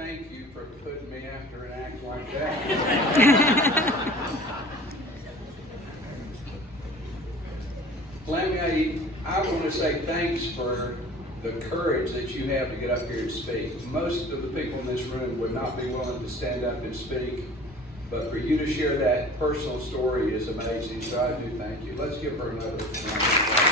thank you for putting me after an act like that. I want to say thanks for the courage that you have to get up here and speak. Most of the people in this room would not be willing to stand up and speak, but for you to share that personal story is amazing, so I do thank you. Let's give her another round.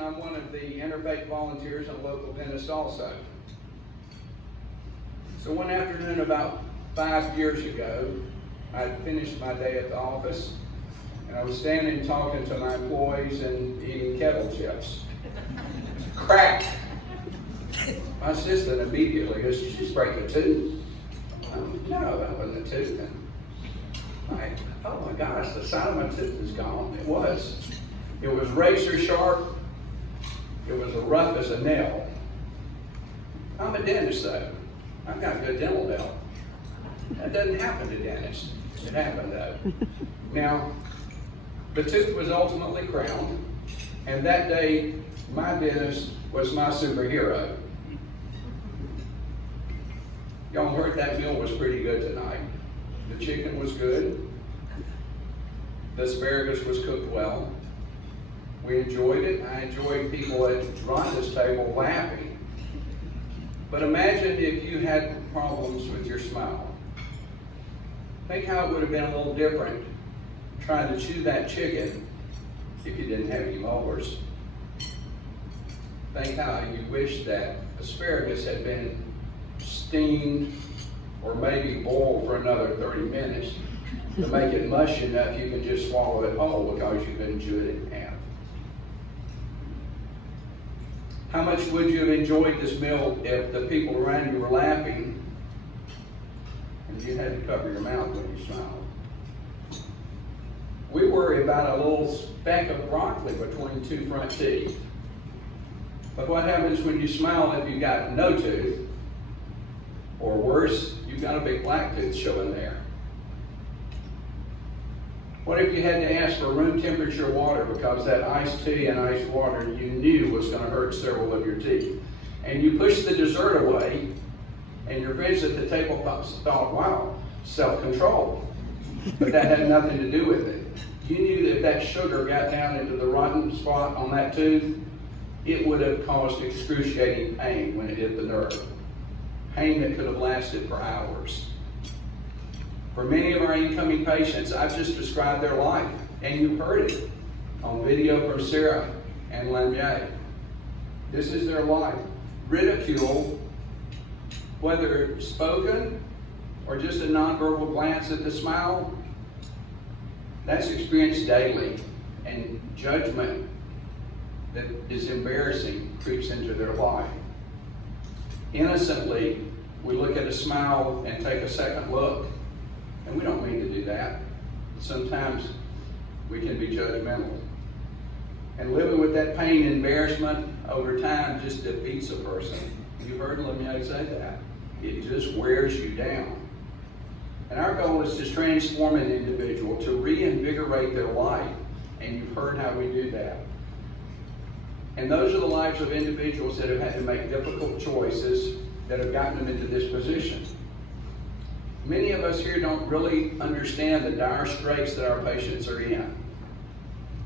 I'm one of the Interfaith volunteers and a local dentist also. So one afternoon about 5 years ago, I'd finished my day at the office and I was standing talking to my employees and eating kettle chips. Crack! My assistant immediately goes, "Did you just break a tooth?" No, that wasn't a tooth. And oh my gosh, the side of my tooth is gone. It was razor sharp. It was as rough as a nail. I'm a dentist though. I've got good dental health. That doesn't happen to dentists. It happened though. Now, the tooth was ultimately crowned, and that day, my dentist was my superhero. Y'all heard that meal was pretty good tonight. The chicken was good. The asparagus was cooked well. We enjoyed it. I enjoyed people at Rhonda's table laughing. But imagine if you had problems with your smile. Think how it would have been a little different trying to chew that chicken if you didn't have any molars. Think how you wish that asparagus had been steamed or maybe boiled for another 30 minutes to make it mushy enough you can just swallow it whole because you couldn't chew it in half. How much would you have enjoyed this meal if the people around you were laughing and you had to cover your mouth when you smiled? We worry about a little speck of broccoli between two front teeth. But what happens when you smile if you've got no tooth? Or worse, you've got a big black tooth showing there. What if you had to ask for room temperature water because that iced tea and iced water you knew was going to hurt several of your teeth? And you pushed the dessert away, and your friends at the table thought, wow, self-control. But that had nothing to do with it. You knew that if that sugar got down into the rotten spot on that tooth, it would have caused excruciating pain when it hit the nerve. Pain that could have lasted for hours. For many of our incoming patients, I've just described their life, and you've heard it on video from Sarah and Lamier. This is their life. Ridicule, whether spoken or just a nonverbal glance at the smile, that's experienced daily, and judgment that is embarrassing creeps into their life. Innocently, we look at a smile and take a second look. And we don't mean to do that. Sometimes we can be judgmental. And living with that pain and embarrassment over time just defeats a person. You heard Lamier say that. It just wears you down. And our goal is to transform an individual, to reinvigorate their life. And you've heard how we do that. And those are the lives of individuals that have had to make difficult choices that have gotten them into this position. Many of us here don't really understand the dire straits that our patients are in.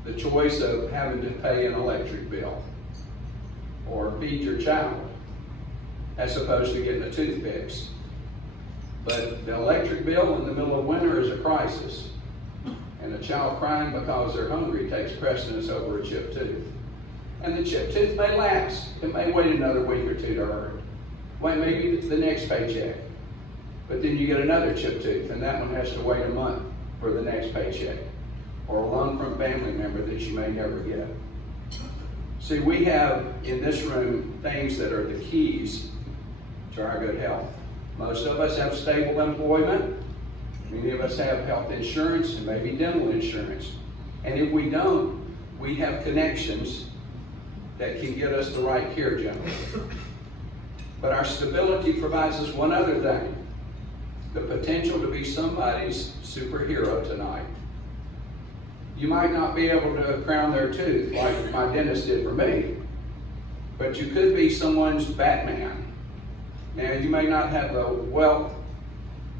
The choice of having to pay an electric bill or feed your child as opposed to getting a tooth fixed. But the electric bill in the middle of winter is a crisis. And a child crying because they're hungry takes precedence over a chipped tooth. And the chipped tooth may last. It may wait another week or two to hurt. Well, maybe the next paycheck. But then you get another chipped tooth, and that one has to wait a month for the next paycheck. Or a loan from a family member that you may never get. See, we have in this room things that are the keys to our good health. Most of us have stable employment. Many of us have health insurance and maybe dental insurance. And if we don't, we have connections that can get us the right care generally. But our stability provides us one other thing. The potential to be somebody's superhero tonight. You might not be able to crown their tooth like my dentist did for me, but you could be someone's Batman. Now, you may not have the wealth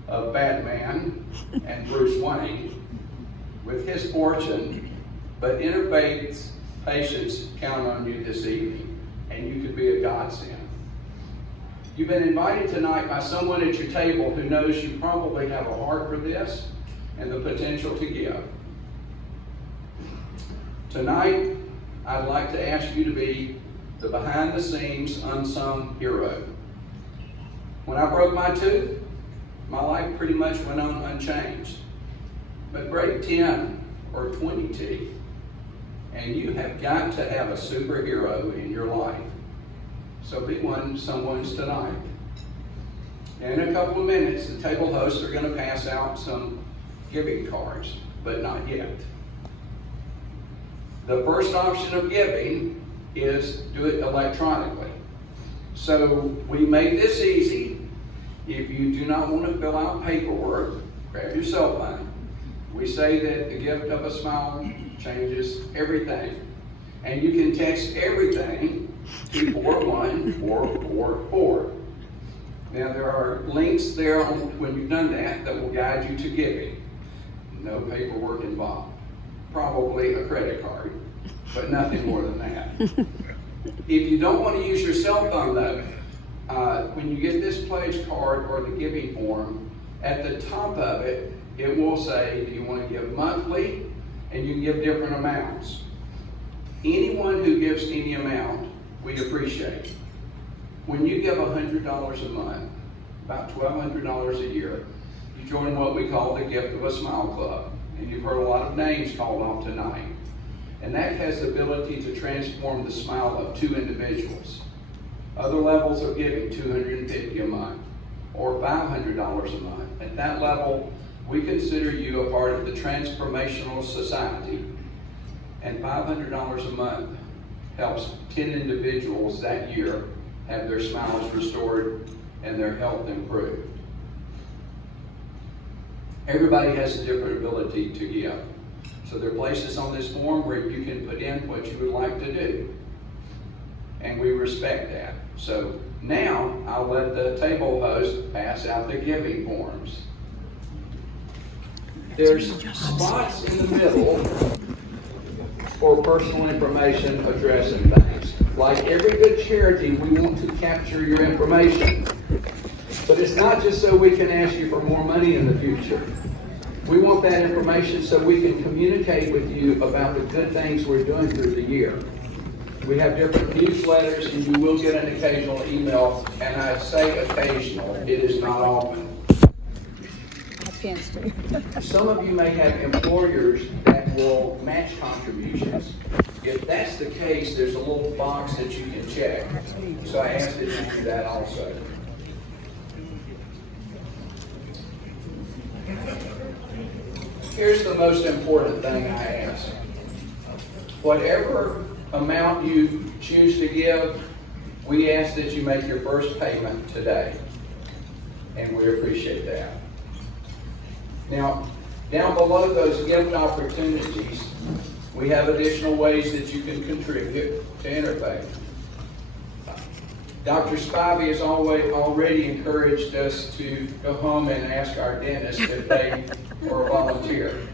of Batman and Bruce Wayne with his fortune, but Interfaith patients count on you this evening, and you could be a godsend. You've been invited tonight by someone at your table who knows you probably have a heart for this and the potential to give. Tonight, I'd like to ask you to be the behind-the-scenes unsung hero. When I broke my tooth, my life pretty much went on unchanged. But break 10 or 20 teeth, and you have got to have a superhero in your life. So be someone's tonight. In a couple of minutes, the table hosts are going to pass out some giving cards, but not yet. The first option of giving is do it electronically. So we made this easy. If you do not want to fill out paperwork, grab your cell phone. We say that the gift of a smile changes everything. And you can text everything to 41444. Now there are links there when you've done that will guide you to giving. No paperwork involved. Probably a credit card, but nothing more than that. If you don't want to use your cell phone though, when you get this pledge card or the giving form, at the top of it, it will say, do you want to give monthly? And you can give different amounts. Anyone who gives any amount, we appreciate. When you give $100 a month, about $1,200 a year, you join what we call the Gift of a Smile Club. And you've heard a lot of names called off tonight. And that has the ability to transform the smile of 2 individuals. Other levels of giving, $250 a month or $500 a month. At that level, we consider you a part of the transformational society. And $500 a month helps 10 individuals that year have their smiles restored and their health improved. Everybody has a different ability to give. So there are places on this form where you can put in what you would like to do. And we respect that. So now I'll let the table host pass out the giving forms. There's spots in the middle for personal information, address, and things. Like every good charity, we want to capture your information. But it's not just so we can ask you for more money in the future. We want that information so we can communicate with you about the good things we're doing through the year. We have different newsletters, and you will get an occasional email, and I say occasional, it is not often. Some of you may have employers that will match contributions. If that's the case, there's a little box that you can check. So I ask that you do that also. Here's the most important thing I ask. Whatever amount you choose to give, we ask that you make your first payment today. And we appreciate that. Now, down below those gift opportunities, we have additional ways that you can contribute to Interfaith. Dr. Spivey has already encouraged us to go home and ask our dentist if they were a volunteer.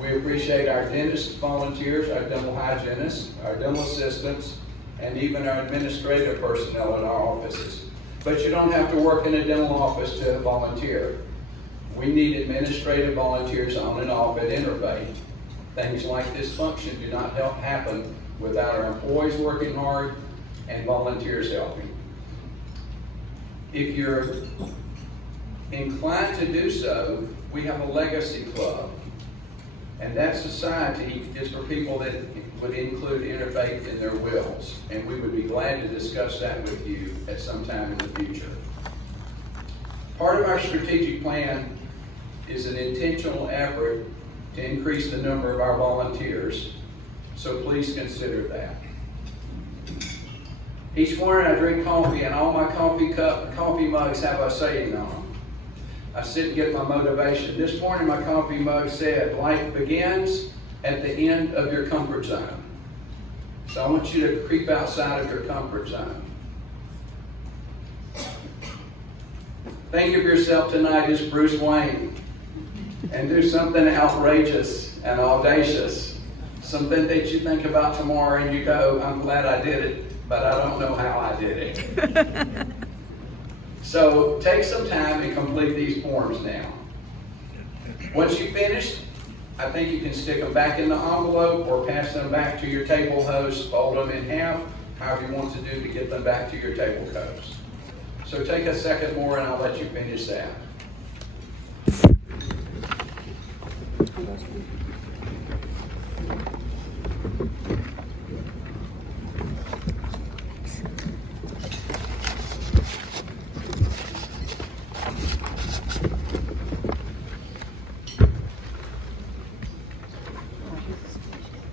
We appreciate our dentist volunteers, our dental hygienists, our dental assistants, and even our administrative personnel in our offices. But you don't have to work in a dental office to volunteer. We need administrative volunteers on and off at Interfaith. Things like this function do not happen without our employees working hard and volunteers helping. If you're inclined to do so, we have a legacy club. And that society is for people that would include Interfaith in their wills. And we would be glad to discuss that with you at some time in the future. Part of our strategic plan is an intentional effort to increase the number of our volunteers. So please consider that. Each morning I drink coffee, and all my coffee mugs have a saying on them. I sit and get my motivation. This morning my coffee mug said, "Life begins at the end of your comfort zone. So I want you to creep outside of your comfort zone. Think of yourself tonight as Bruce Wayne and do something outrageous and audacious. Something that you think about tomorrow and you go, I'm glad I did it, but I don't know how I did it. So take some time and complete these forms now. Once you've finished, I think you can stick them back in the envelope or pass them back to your table host, fold them in half, however you want to do to get them back to your table host. So take a second more and I'll let you finish that.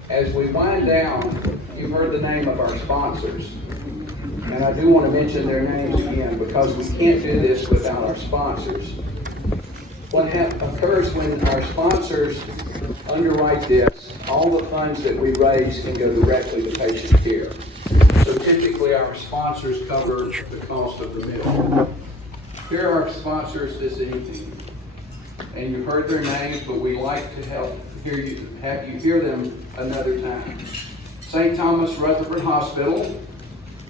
As we wind down, you've heard the name of our sponsors. And I do want to mention their names again because we can't do this without our sponsors. What occurs when our sponsors underwrite this, all the funds that we raise can go directly to patient care. So typically our sponsors cover the cost of the meal. Here are our sponsors this evening. And you've heard their names, but we like to have you hear them another time. St. Thomas Rutherford Hospital,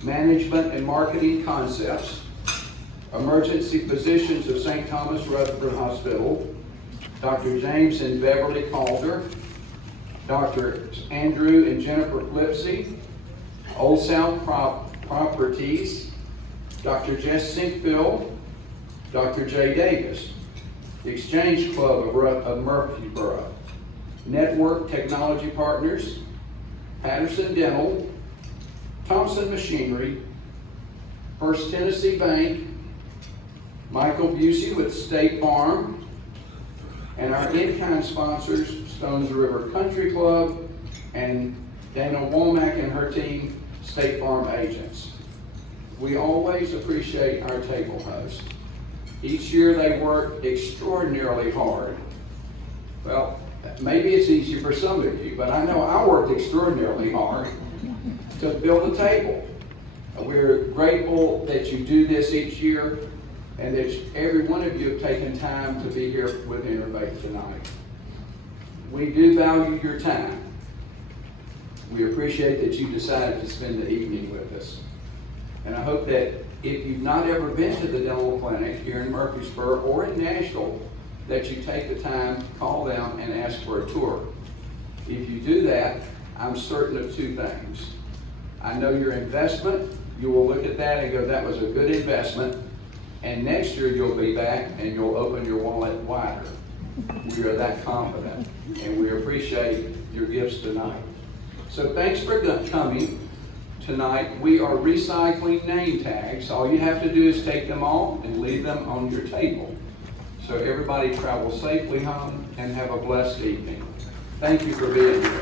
Management and Marketing Concepts, Emergency Physicians of St. Thomas Rutherford Hospital, Dr. James and Beverly Calder, Dr. Andrew and Jennifer Flipsy, Old South Properties, Dr. Jess Sinkville, Dr. Jay Davis, the Exchange Club of Murfreesboro, Network Technology Partners, Patterson Dental, Thompson Machinery, First Tennessee Bank, Michael Busey with State Farm, and our in-kind sponsors, Stones River Country Club, and Dana Womack and her team, State Farm Agents. We always appreciate our table hosts. Each year they work extraordinarily hard. Well, maybe it's easy for some of you, but I know I worked extraordinarily hard to build a table. We're grateful that you do this each year and that every one of you have taken time to be here with Interfaith tonight. We do value your time. We appreciate that you decided to spend the evening with us. And I hope that if you've not ever been to the dental clinic here in Murfreesboro or in Nashville, that you take the time to call them and ask for a tour. If you do that, I'm certain of two things. I know your investment, you will look at that and go, that was a good investment. And next year you'll be back and you'll open your wallet wider. We are that confident and we appreciate your gifts tonight. So thanks for coming tonight. We are recycling name tags. All you have to do is take them off and leave them on your table. So everybody travel safely home and have a blessed evening. Thank you for being here.